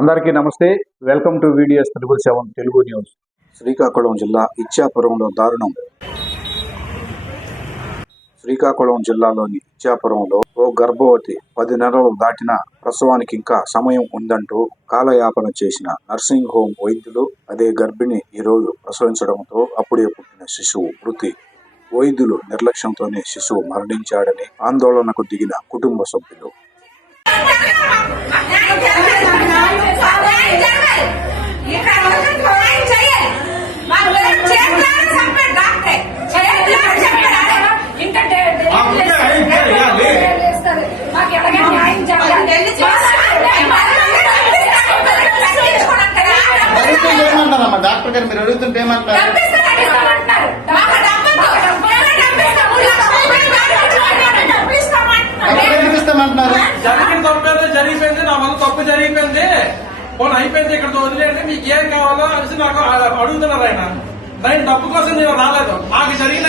అందరికీ నమస్తే. Welcome to VDS 777 Telugu news. Srikakulam జిల్లా ఇచ్చాపురంలో దారుణం. శ్రీకాకుళం జిల్లాలోని ఇచ్చాపురంలో ఓ గర్భవతి 10 నెలలు దాటిన ప్రసవానికి ఇంకా సమయం ఉందంటూ కాలయాపన చేసిన నర్సింగ్ హోం వైద్యులు అదే గర్భిణి ఈరోజు ప్రసవించడంతో అప్పుడే పుట్టిన శిశువు మృతి. వైద్యులు నిర్లక్ష్యంతోనే శిశువు మరణించాడని ఆందోళనకు దిగిన కుటుంబ సభ్యులు. డాక్టర్ గారు మీరు అడుగుతుంటే ఏమంటారు? జరిగిన తప్పైతే జరిగిపోయింది, నా వల్ల తప్పు జరిగిపోయింది, పోనీ అయిపోయింది, ఇక్కడ వదిలేండి, మీకు ఏం కావాలో అనేసి నాకు అడుగుతున్నారు. ఆయన డబ్బు కోసం నేను రాలేదు, నాకు జరిగిన